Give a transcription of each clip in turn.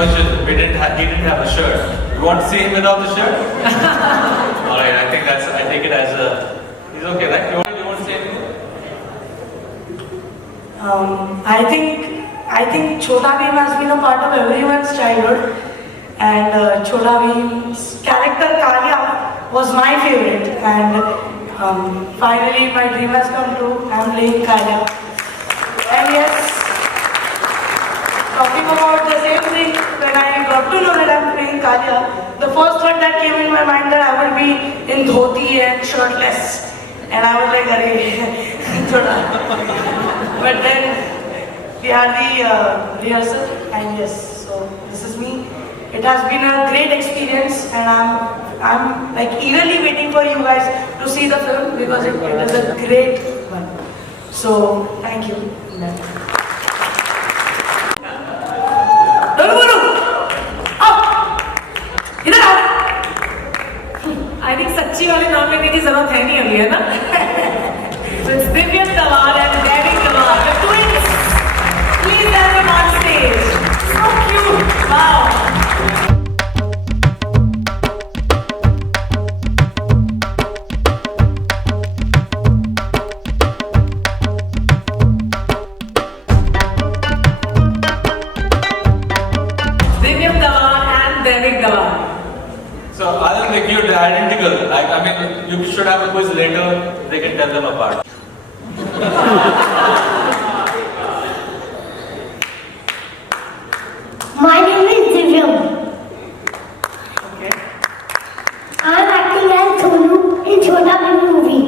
version, he didn't have a shirt. You want to see him without the shirt? Alright, I take it as a, he's okay, right? You want to say anything? I think Chhota Bheem has been a part of everyone's childhood, and Chhota Bheem's character Kalya was my favorite, and finally my dream has come true. I am playing Kalya, and yes, talking about the same thing, when I got to know that I am playing Kalya, the first thought that came in my mind that I would be in dhoti and shirtless, and I was like, "Arey, thoda." But then we had the rehearsal, and yes, so this is me. It has been a great experience, and I'm like eagerly waiting for you guys to see the film because it is a great one. So thank you. I think सच्ची वाले नाम लेने की जरूरत है नहीं अभी, है ना? So it's Divyam Tawar and Devi Tawar, the twins. Please have them on stage. So cute. Wow. Divyam Tawar and Devi Tawar. So other than the cute, they're identical. I mean, you should have a quiz later. They can tell them apart. My name is Divyam. Okay. I'm acting as Sonu in Chhota Bheem movie.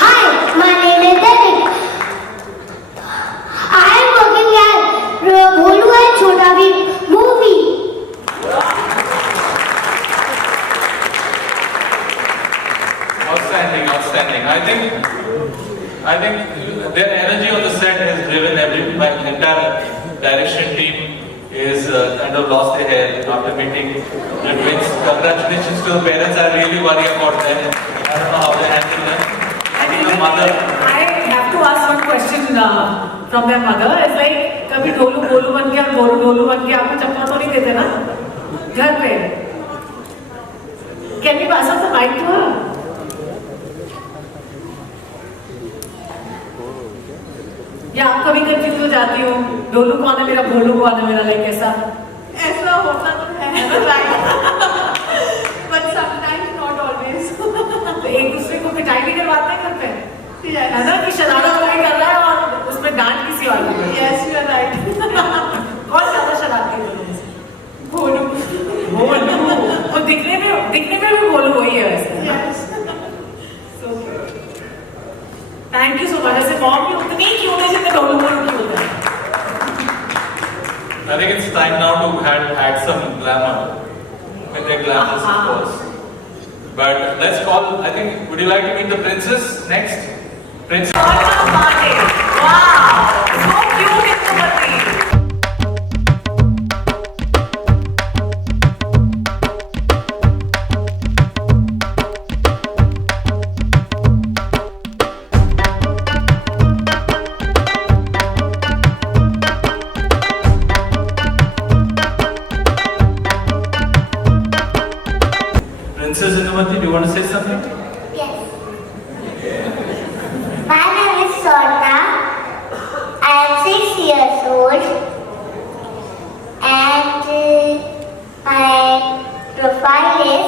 Hi, my name is Derek. I am working as Bholu in Chhota Bheem movie. Outstanding, outstanding. I think their energy on the set has driven my entire direction team is kind of lost their hair after meeting the twins. Congratulations to the parents. I really worry about them. I don't know how they handle them. I think the mother. I have to ask one question from their mother. It's like कभी ढोलू बोलू बन के और बोलू ढोलू बन के आपको चप्पा तो नहीं देते ना घर पे? Can we pass on the mic to her? या आप कभी कंफ्यूज हो जाती हो ढोलू कौन है मेरा भोलू कौन है मेरा लाइक ऐसा होता तो है but sometimes not always. तो एक दूसरे को पिटाई भी करवाते हैं घर पे है ना कि शरारत कोई कर रहा है और उसमें डांट किसी और की Yes, you are right. कौन ज्यादा शरारती है भोलू. वो दिखने में भी भोलू वही है वैसे Yes. Thank you so much ऐसे मॉम भी उतनी ही क्यूट है जितने ढोलू बोलू क्यूट है I think it's time now to add some glamour with their glamorous of course. But let's call. I think. Would you like to meet the princess next? Princess. Pandey. Wow, so cute in Mourya. Princess Anupam, do you want to say something? Yes. My name is Sona. I am 6 years old. And my profile is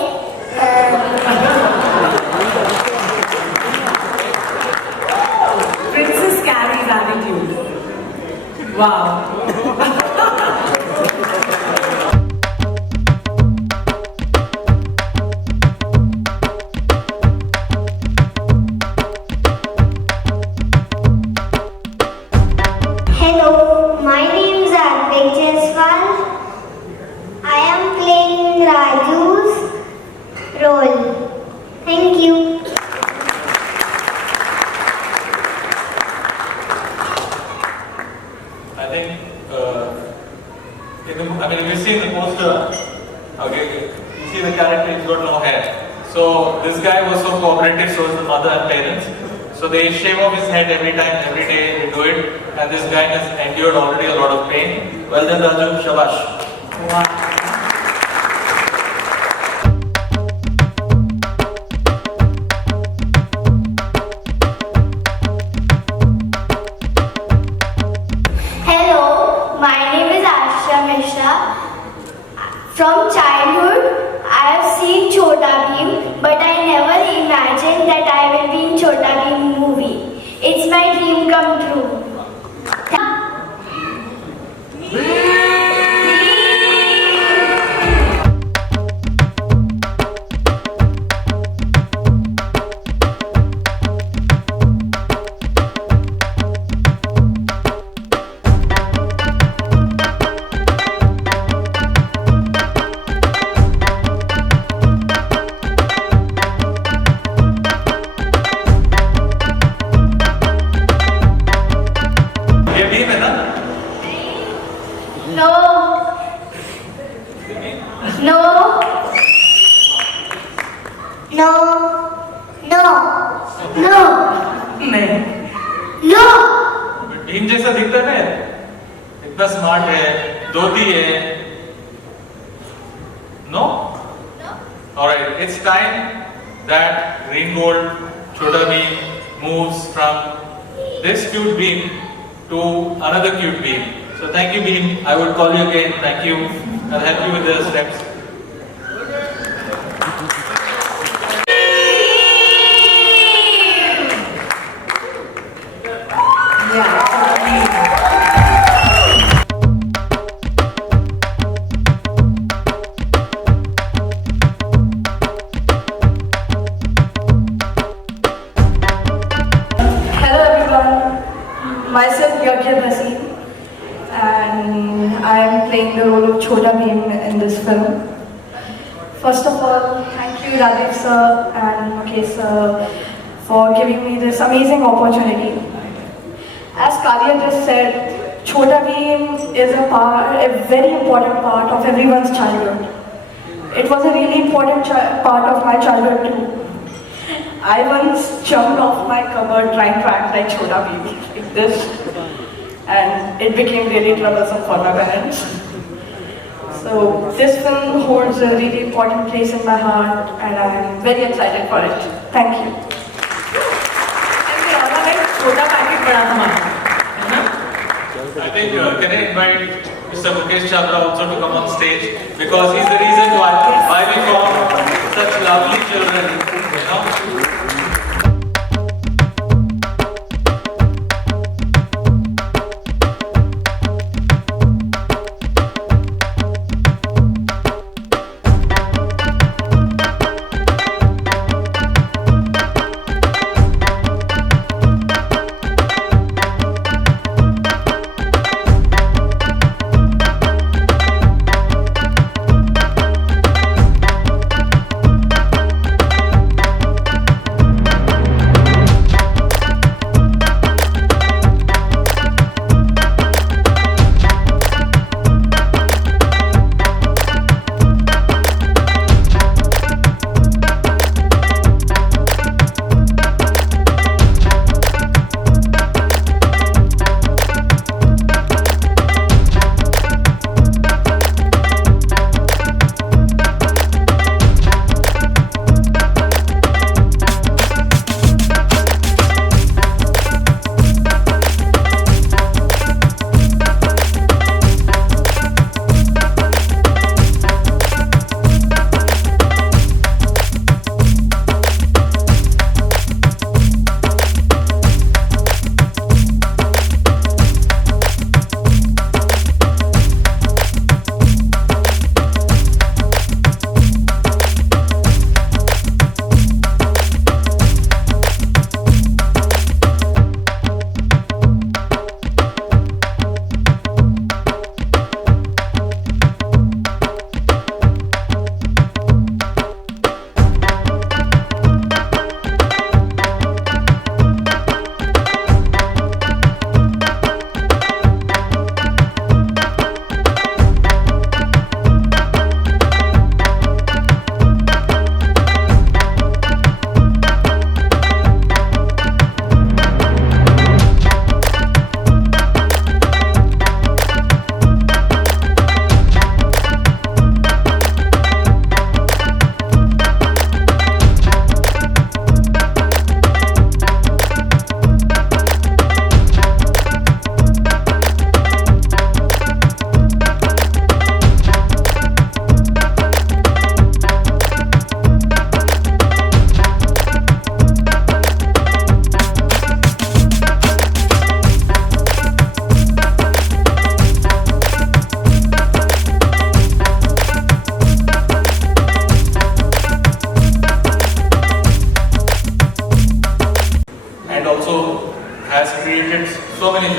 Princess carries attitude. Wow. Hello, my name is Abhishek. I am playing Raju's role. Thank you. I think. If you see in the poster, okay, you see the character, he's got no hair. So this guy was so cooperative, so was the mother and parents. So they shave off his head every time, every day they do it, and this guy has endured already a lot of pain. Well done, Raju, shabash. Hello, my name is Mishra. From childhood, I have seen Chhota Bheem, but I never imagined that I will be in Chhota Bheem movie. It's my dream come true. ये भीम है ना? No. No. No. No. No. नहीं. No. Bhim जैसा दिखता है, इतना smart है, धोती है. No? Alright, it's time that Green Gold Chhota Bheem moves from this cute beam to another cute beam. So thank you, Beam. I will call you again. Thank you. I'll help you with the steps. Hello everyone, myself Yagna Bhasin, and I am playing the role of Chhota Bheem in this film. First of all, thank you Yadav sir and Mukesh sir for giving me this amazing opportunity. As Kalia just said, Chhota Bheem is a very important part of everyone's childhood. It was a really important part of my childhood too. I once jumped off my cupboard trying to act like Chhota Bheem, like this, and it became really troublesome for my parents. So this film holds a really important place in my heart, and I am very excited for it. Thank you. छोटा packet बड़ा धमाका, है ना? I think can I invite Mr. Mukesh Chabra also to come on stage, because he's the reason why we formed such lovely children. You know?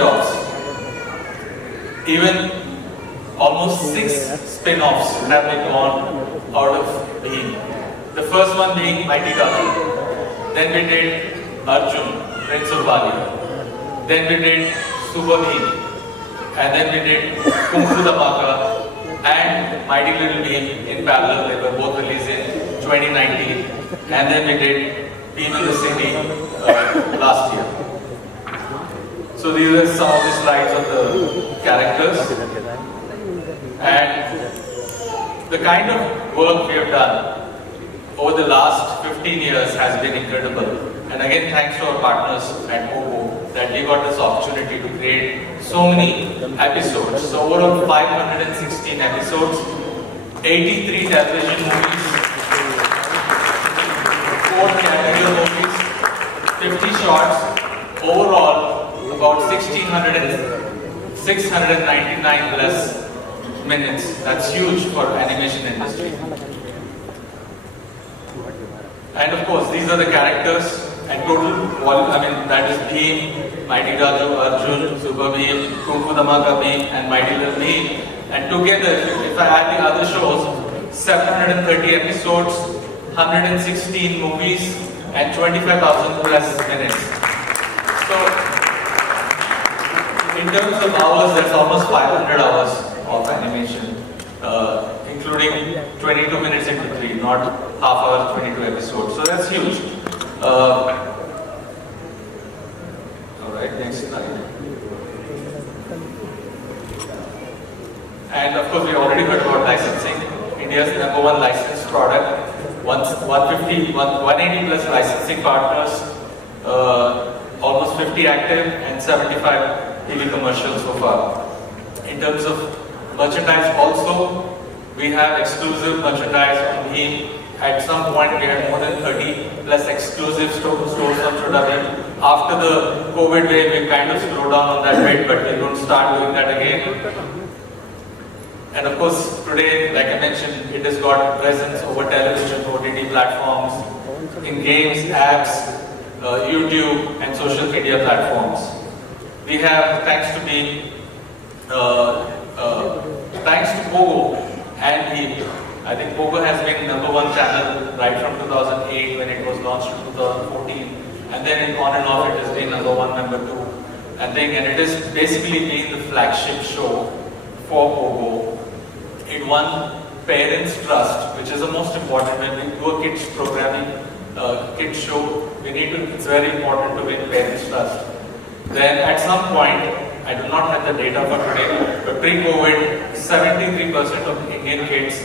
talks, even almost 6 spin-offs have been gone out of Bheem. The first one being Mighty Dazu. Then we did Arjun, Prince of Bali. Then we did Chhota Bheem. And then we did Kung Fu Dhamaka and Mighty Little Bheem in parallel. They were both released in 2019. And then we did Bheem in the City last year. So these are some of the slides of the characters. And the kind of work we have done over the last 15 years has been incredible. And again, thanks to our partners at Pogo that we got this opportunity to create so many episodes. So overall 516 episodes, 83 television movies, 4 theatrical movies, 50 shorts, overall about 699 plus minutes. That's huge for animation industry. And of course, these are the characters and total volume. I mean, that is Bheem, Mighty Dazu, Arjun, Chhota Bheem, Kung Fu Dhamaka Bheem, and Mighty Little Bheem. And together, if I add the other shows, 730 episodes, 116 movies, and 25,000 plus minutes. So, in terms of hours, that's almost 500 hours of animation, including 22 minutes into 3, not half hour, 22 episodes. So that's huge. Alright, next slide. And of course, we already heard about licensing. India's #1 licensed product. 180 plus licensing partners, almost 50 active and 75 TV commercials so far. In terms of merchandise also, we have exclusive merchandise on Bheem. At some point we had more than 30 plus exclusive stores on Chhota Bheem. After the COVID wave, we kind of slowed down on that bit, but we're going to start doing that again. And of course, today, like I mentioned, it has got presence over television, OTT platforms, in games, apps, YouTube, and social media platforms. We have, thanks to Bheem, thanks to Pogo and Bheem, I think Pogo has been #1 channel right from 2008 when it was launched in 2014, and then on and off it has been #1, #2. I think, and it has basically been the flagship show for Pogo. It won parents' trust, which is the most important when we do a kids programming, kids show. It's very important to win parents' trust. Then at some point, I do not have the data for today, but pre-COVID, 73% of Indian kids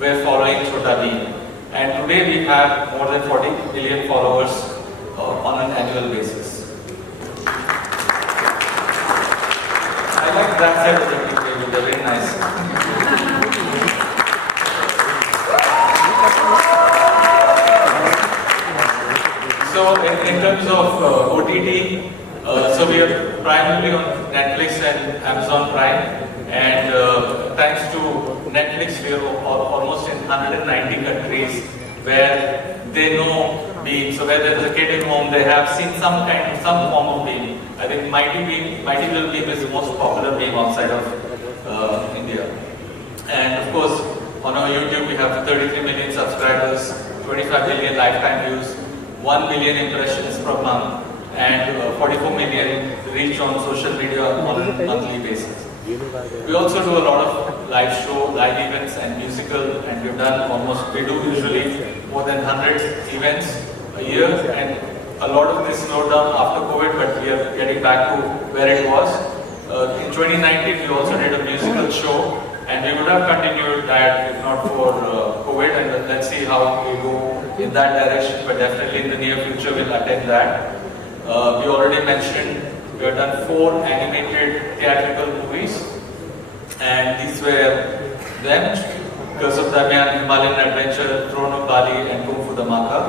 were following Chhota Bheem. And today we have more than 40 million followers on an annual basis. I like that side of the picture, they're very nice. So in terms of OTT, so we are primarily on Netflix and Amazon Prime, and thanks to Netflix, we are almost in 190 countries where they know Bheem. So where there is a kid in home, they have seen some form of Bheem. I think Mighty Little Bheem is the most popular Bheem outside of India. And of course, on our YouTube, we have 33 million subscribers, 25 million lifetime views, 1 million impressions per month, and 44 million reach on social media on a monthly basis. We also do a lot of live events and musical, and we do usually more than 100 events a year, and a lot of this slowed down after COVID, but we are getting back to where it was. In 2019, we also did a musical show, and we would have continued that if not for COVID, and let's see how we go in that direction, but definitely in the near future we'll attend that. We already mentioned we have done 4 animated theatrical movies, and these were them: Curse of Damian, Himalayan Adventure, Throne of Bali, and Kung Fu Dhamaka.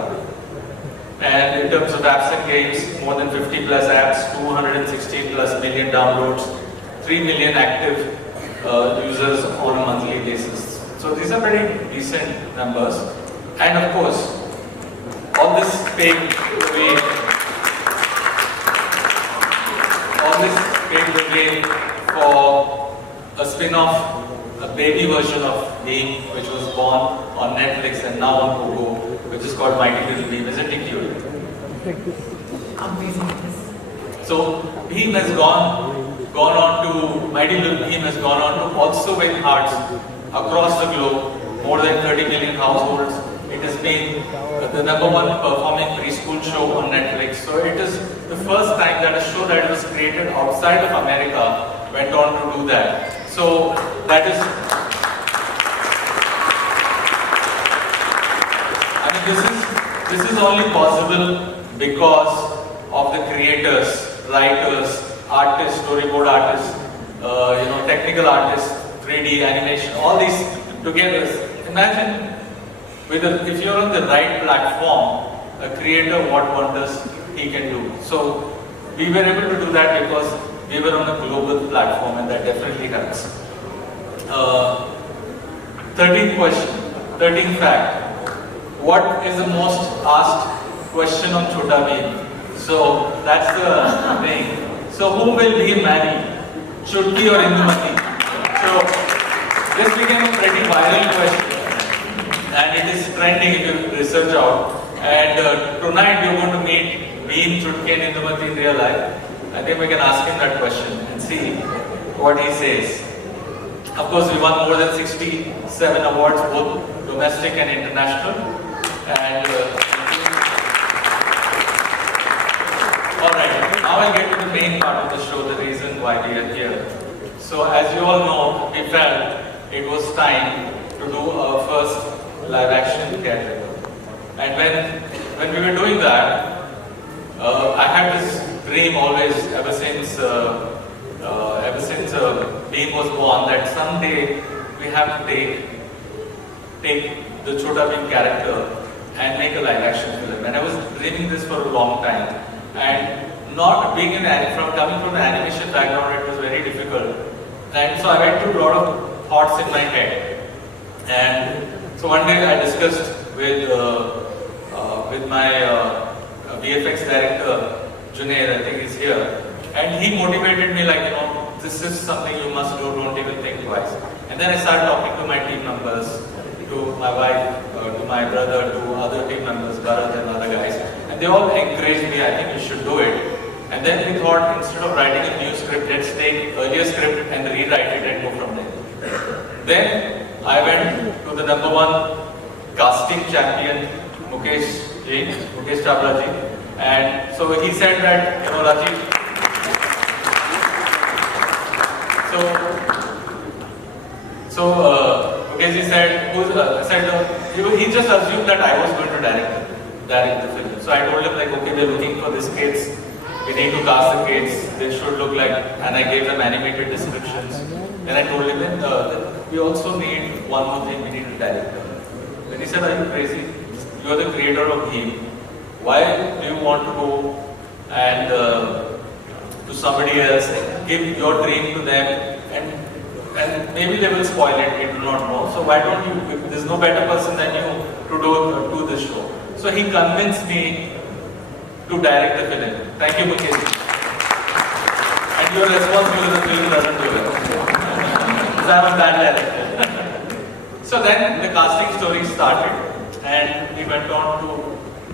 And in terms of apps and games, more than 50 plus apps, 216 plus million downloads, 3 million active users on a monthly basis. So these are very decent numbers. And of course, all this paved the way for a spin-off, a baby version of Bheem, which was born on Netflix and now on Pogo, which is called Mighty Little Bheem. Isn't it cute? Amazing. So Bheem has gone on to, Mighty Little Bheem has gone on to also win hearts across the globe, more than 30 million households. It has been the #1 performing preschool show on Netflix. So it is the first time that a show that was created outside of America went on to do that. So that is, I mean, this is only possible because of the creators, writers, artists, storyboard artists, technical artists, 3D animation, all these together. Imagine if you're on the right platform, a creator, what wonders he can do. So we were able to do that because we were on a global platform, and that definitely helps. 13th question, 13th fact. What is the most asked question on Chhota Bheem? So that's the thing. So who will he marry? Chutki or Indumati? So this became a pretty viral question, and it is trending if you research out. And tonight you're going to meet Bheem, Chutki and Indumati in real life. I think we can ask him that question and see what he says. Of course, we won more than 67 awards, both domestic and international. And all right, now I'll get to the main part of the show, the reason why we are here. So, as you all know, we felt it was time to do our first live-action theatre. And when we were doing that, I had this dream always, ever since Bheem was born, that someday we have to take the Chhota Bheem character and make a live-action film. And I was dreaming this for a long time. And not being coming from an animation background, it was very difficult. And so I went through a lot of thoughts in my head. And so one day I discussed with my VFX director, Junaid, I think he's here. And he motivated me like, this is something you must do, don't even think twice. And then I started talking to my team members, to my wife, to my brother, to other team members, Bharat and other guys. And they all encouraged me, I think you should do it. And then we thought, instead of writing a new script, let's take earlier script and rewrite it and go from there. Then I went to the #1 casting champion, Mukesh Chhabra ji. And so he said that, Rajiv, Mukesh ji said, he just assumed that I was going to direct the film. So I told him like, okay, we're looking for these kids. We need to cast the kids. They should look like, and I gave them animated descriptions. Then I told him that we also need one more thing. We need to direct them. Then he said, are you crazy? You are the creator of Bheem. Why do you want to go and to somebody else, give your dream to them, and maybe they will spoil it, we do not know. So why don't you, there's no better person than you to do this show. So he convinced me to direct the film. Thank you, Mukesh. And you're responsible if the film doesn't do it. Because I'm a bad director. So then the casting story started, and we went on to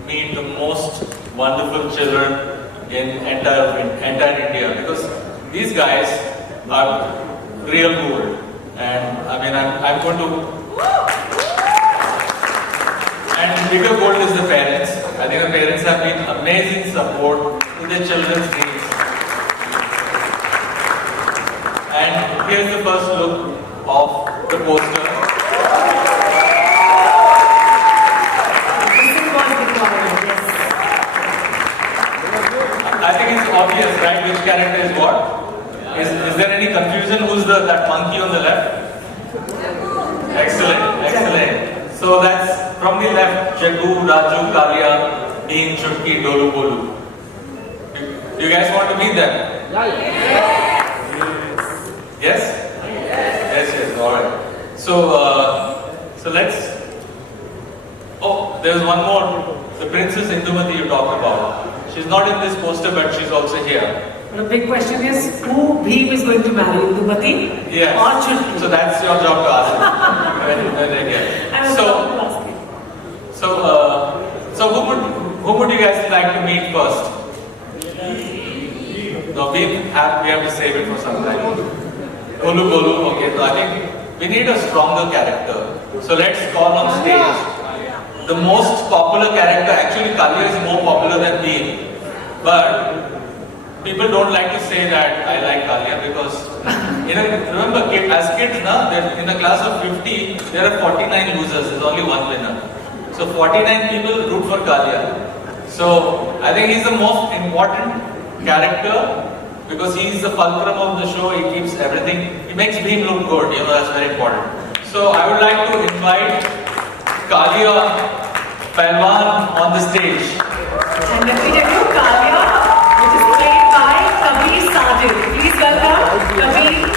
meet the most wonderful children in entire India, because these guys are real gold. And I mean, I'm going to. And bigger gold is the parents. I think the parents have been amazing support to their children's dreams. And here's the first look of the poster. I think it's obvious, right? Which character is what? Is there any confusion? Who's that monkey on the left? Excellent, excellent. So that's from the left, Jagu, Raju, Kalia, Bheem, Chutki, Dolu, Bolu. Do you guys want to meet them? Yes? Yes, alright. So let's... Oh, there's one more. The Princess Indumati you talked about. She's not in this poster, but she's also here. The big question is, who Bheem is going to marry, Dupati Yes. or Chutki? So that's your job to ask when they get. I was So, about to ask you. so who would you guys like to meet first? No, we have to save it for some time. Golu, okay. So I think we need a stronger character. So let's call on stage the most popular character. Actually, Kalia is more popular than Bheem, but people don't like to say that I like Kalia because, remember, as kids, in a class of 50, there are 49 losers, there's only one winner. So 49 people root for Kalia. So I think he's the most important character because he's the fulcrum of the show, he keeps everything, he makes Bheem look good, that's very important. So I would like to invite Kalia Pailwan on the stage. And let me tell you, Kalia, which is played by Kabir Sajid. Please welcome Kabir